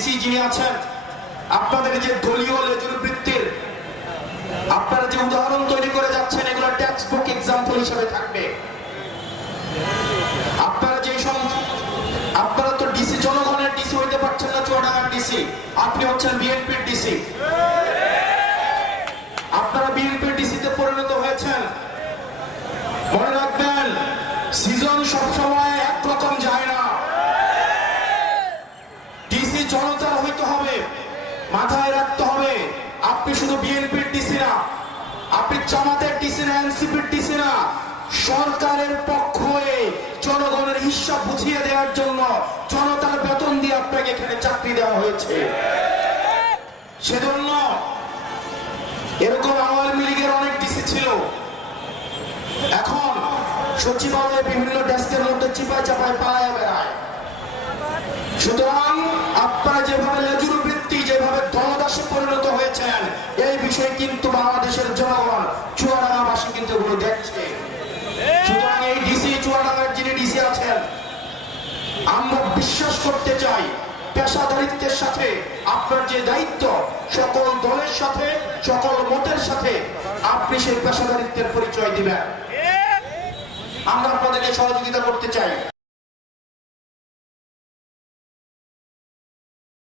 DC যিনি আছেন, আপনাদের যে দলীয় লেজুর বৃত্তির আপনারা যে উদাহরণ তৈরি করে যাচ্ছেন, এগুলো টেক্সট বুক এক্সাম্পল হিসেবে থাকবে। আপনারা তো ডিসি জনগণের ডিসি হইতে পারছেন না, চুয়াডাঙ্গার ডিসি। আপনি হচ্ছেন বিএনপির ডিসি। আপনারা বিএনপির ডিসিতে পরিণত হয়েছেন। মনে রাখবেন, সিজন সবসময় একরকম যায় না। ডিসি জনতার হইতে হবে, মাথায় রাখতে হবে। আপনি শুধু বিএনপির ডিসি না, আপনি জামাতের ডিসি না, এনসিপির ডিসি না। সরকারের পক্ষ হয়ে জনগণের হিসাব বুঝিয়ে দেওয়ার জন্য জনতার বেতন দিয়ে আপনাকে এখানে চাকরি দেওয়া হয়েছে। সেজন্য এরকম আওয়ামী লীগের অনেক ডিসি ছিল, এখন সচিবালয়ে বিভিন্ন ডেস্কের মধ্যে চিপায় চাপায় পালায় বেড়ায়। সুতরাং আপনারা যেভাবে লেজুর বৃত্তি, যেভাবে দলদাসে পরিণত হয়েছেন, এই বিষয়ে কিন্তু বাংলাদেশের জনগণ, চুয়াডাঙ্গাবাসী কিন্তু এগুলো দেখছে। সুতরাং এই ডিসি, চুয়াডাঙ্গার যিনি ডিসি আছেন, আমরা বিশ্বাস করতে চাই পেশাদারিত্বের সাথে আপনার যে দায়িত্ব, সকল দলের সাথে, সকল মতের সাথে আপনি সেই পেশাদারিত্বের পরিচয় দিবেন। আমরা আপনাদেরকে সহযোগিতা করতে চাই।